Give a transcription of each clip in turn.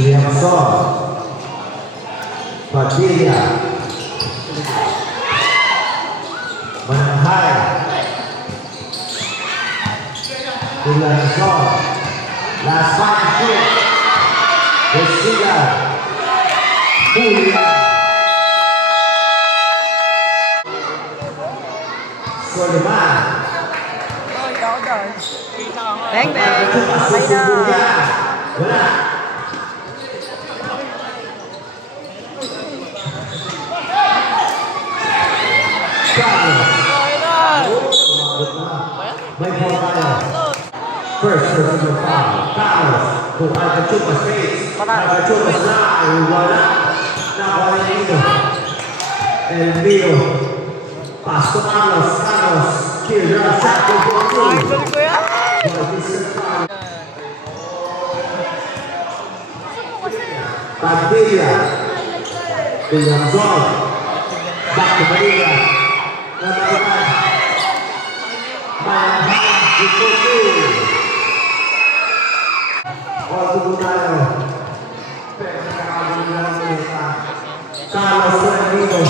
Liamson, Padilla, Mananghay, Liamson, last time shoot, Vesiga, Julia, Soliman, Bang bang. Okay na. wala. May ball tayo. First personal foul. Carlos, kung Alcachupa stays. Alcachupa slide. Wala. Nawala dito. El Mio. Pass to Carlos. Carlos. Kill your shot. Idol ko yan. Padilla. Liamson. Back to Padilla. Natawagan. Mananghay. Ito. All tayo. Carlos Enrico.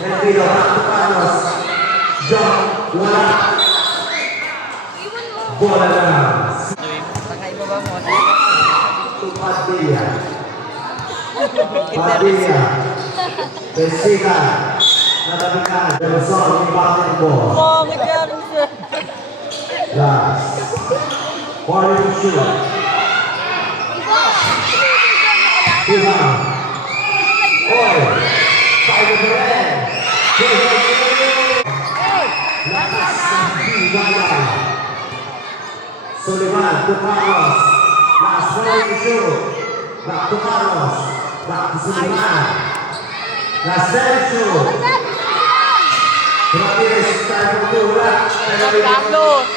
Enrico. Back to Carlos. John. Wala. Bola na. Nakaibaba mo. To Padilla. Padilla. Vesiga. Natabihan. Delson. Ibang ball. Bakit yan? Last. Warrior to shoot. Diba? Oy. Five of the red. Lakas ng Bigaya. Soliman to Carlos. Last warrior to shoot. Back to Carlos. Back to Soliman. Last set shoot. Ramirez, time for two. Carlos.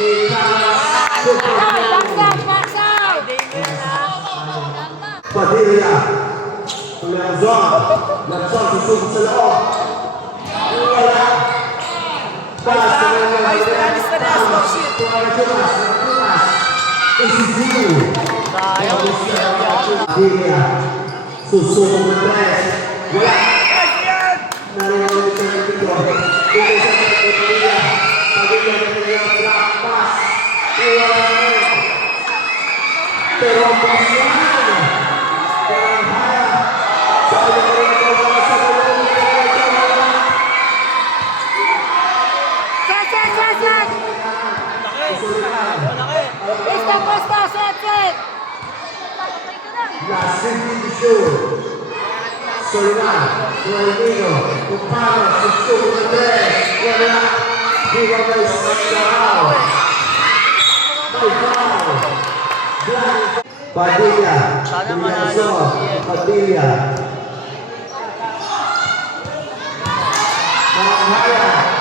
Padilla. Liamson. Liamson susubok sa loob. Wala. Pass to Padilla. Susubok na tres. Wala. Narinig sa dito. Dito sa Padilla. Padilla na niya black pass. Wala na. Pero ang pass yan. Last 15 to shoot. Soliman, Rodrigo, Kupano, susubok na tres. Wala. Diba may foul. May foul. Padilla. Liamson. Padilla. Mananghay.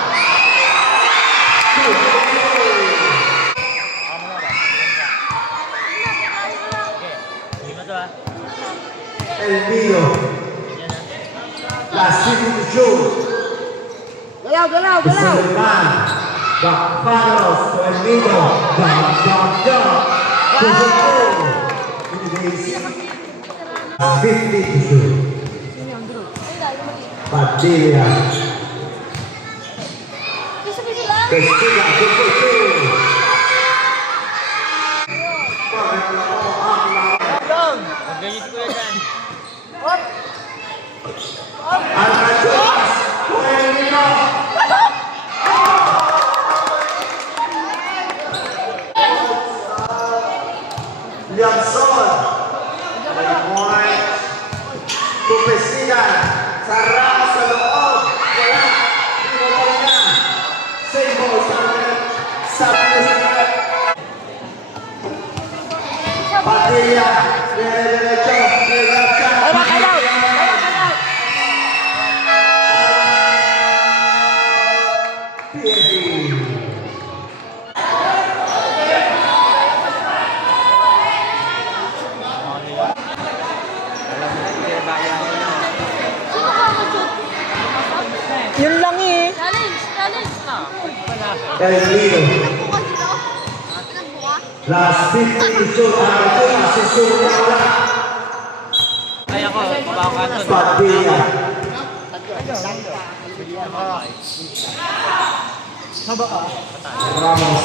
El Mio. Last 15 to shoot. Galaw. Soliman. Back Carlos to El Mio. Jump. To the goal. In the 50 to shoot. Padilla. Vesiga to the goal. Ganyan si Kuya Dan. Alcachupas. Buenino. Liamson. May point. To Vesiga. Sarap sa loob. Wala. Pinapal niya. Same ball sa net. Sabi na sa net. Padilla. Yun lang. El Nido. Last 50 to shoot. Susunod na wala. Kaya ko, mabaho ka doon. Padilla. Ramos.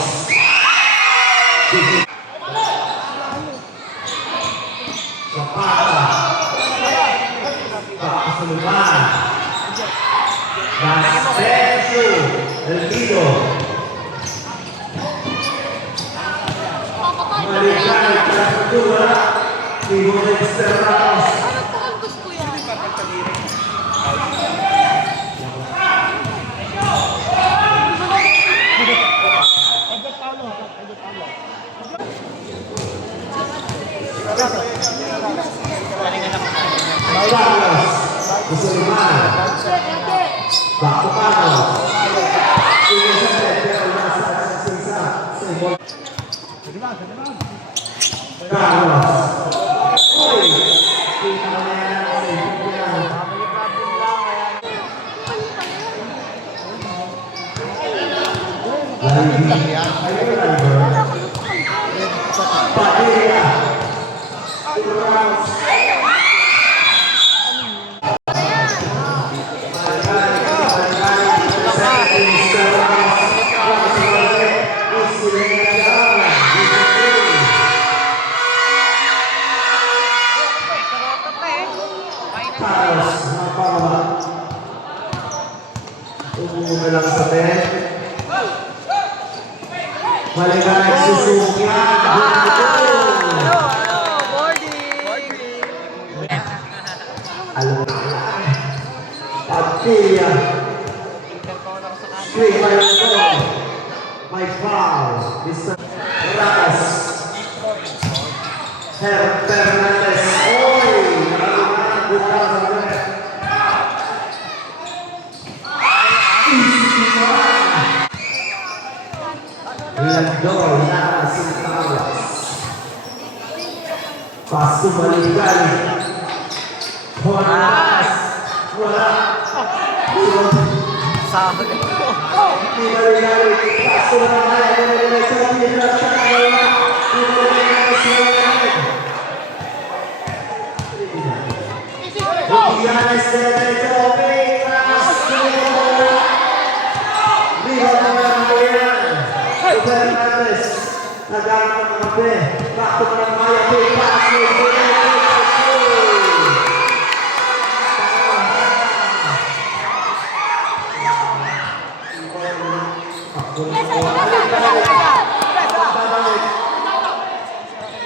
Zapata. Pakasuluman. Nascencio. El Nido. Maligay. Trasura. Tibo Dexter Ramos. Carlos. Musulman. Bakupano. Ini sampai dia nasa sisa. Carlos. Oy. Kita mo na yan. Padilla. Carlos, napakawa. Umuha lang sa tent. Maligay susukyan. Alam na. Padilla. Three by four. My foul. Mr. Ras. Herb Fernandez. Oy! Good pass on that. Landor, Sintawas. Pasu Maligay. Horas. Wala. Sahod ako. Maligay. Pasu Giannis derecho, Viva Fernandez, nagano ng kape, bakto mo ng maya, pass,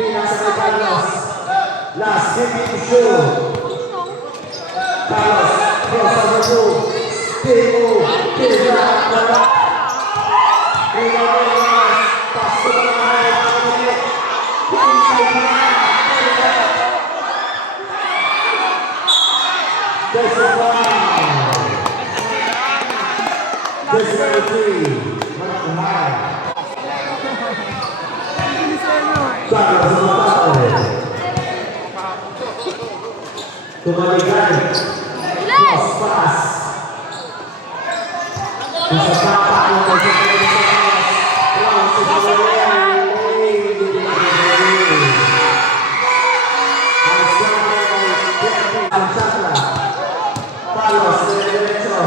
pinasa kay Carlos, last 50 to shoot. Carlos, cross over two, Timo, Tira, Lala. Tira, pass to the right, there's a foul. There's number three, Mark Carlos, Tumaligay. Cross pass. Nasa papa ang Palos, derecho.